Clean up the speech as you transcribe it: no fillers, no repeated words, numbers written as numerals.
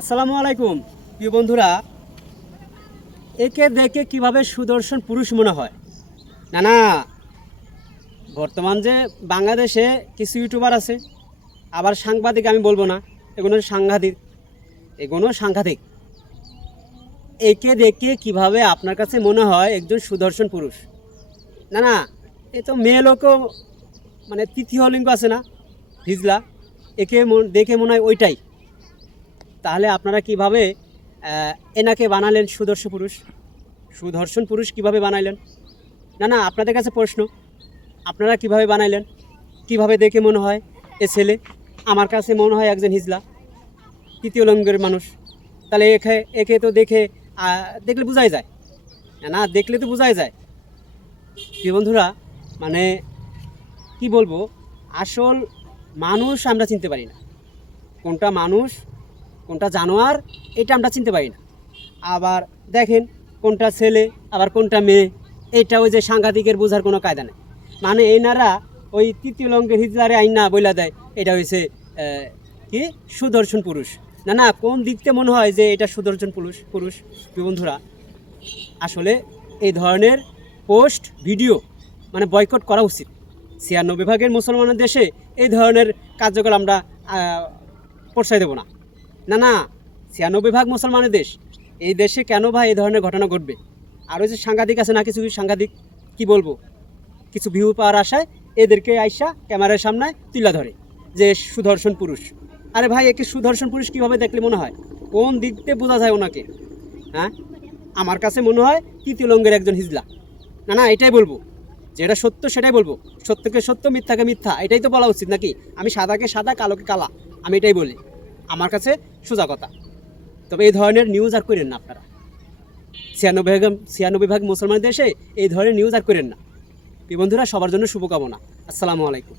আসসালামু আলাইকুম প্রিয় বন্ধুরা। একে দেখে কিভাবে সুদর্শন পুরুষ মনে হয়? না না, বর্তমান যে বাংলাদেশে কিছু ইউটিউবার আছে, আবার সাংবাদিক, আমি বলবো না, এগুলো সাংঘাতিক। একে দেখে কিভাবে আপনার কাছে মনে হয় একজন সুদর্শন পুরুষ? না না, এ তো মেয়ে লোকও, মানে তৃতীয় লিঙ্গ আছে না, হিজলা, একে দেখে মনে হয় ওইটাই। তাহলে আপনারা কিভাবে এনাকে বানালেন সুদর্শন পুরুষ? সুদর্শন পুরুষ কিভাবে বানাইলেন? না না, আপনাদের কাছে প্রশ্ন, আপনারা কিভাবে বানাইলেন? কিভাবে দেখে মনে হয় এ ছেলে? আমার কাছে মনে হয় একজন হিজলা, তৃতীয় লিঙ্গের মানুষ। তাহলে একে তো দেখলে বোঝাই যায়। না, দেখলে তো বোঝাই যায়। কি বন্ধুরা, মানে কি বলবো, আসল মানুষ আমরা চিনতে পারি না। কোনটা মানুষ কোনটা জানোয়ার এটা আমরা চিনতে পারি না। আবার দেখেন, কোনটা ছেলে আবার কোনটা মেয়ে, এটা ওই যে সাংঘাতিকের বোঝার কোনো কায়দা নেই। মানে এনারা ওই তৃতীয় লঙ্কের হিজলারে আইনা বইলা দেয় এটা হয়েছে কি সুদর্শন পুরুষ। না না, কোন দিকতে মনে হয় যে এটা সুদর্শন পুরুষ? বন্ধুরা, আসলে এই ধরনের পোস্ট ভিডিও মানে বয়কট করা উচিত। 96 ভাগের মুসলমানের দেশে এই ধরনের কার্যকলাপ আমরা প্রশ্রয় দেব না। না না, 96 ভাগ মুসলমানের দেশ, এই দেশে কেন ভাই এই ধরনের ঘটনা ঘটবে? আর ওই যে সাংঘাতিক আছে না, কিছু সাংঘাতিক, কি বলবো, কিছু ভিউ পাওয়ার আশায় এদেরকে আইসা ক্যামেরার সামনে তুলে ধরে যে সুদর্শন পুরুষ। আরে ভাই, একে সুদর্শন পুরুষ কীভাবে দেখলে মনে হয়? কোন দিক দিয়ে বোঝা যায় ওনাকে? হ্যাঁ, আমার কাছে মনে হয় তৃতীয় লঙ্গের একজন হিজলা। না না, এটাই বলবো, যেটা সত্য সেটাই বলবো। সত্যকে সত্য, মিথ্যাকে মিথ্যা, এটাই তো বলা উচিত নাকি? আমি সাদাকে সাদা, কালোকে কালা, আমি এটাই বলি। আমার কাছে সোজা কথা। তবে এই ধরনের নিউজ আর করেন না আপনারা। 96 ভাগ মুসলমান দেশে এই ধরনের নিউজ আর করেন না। বন্ধুরা, সবার জন্য শুভকামনা। আসসালামু আলাইকুম।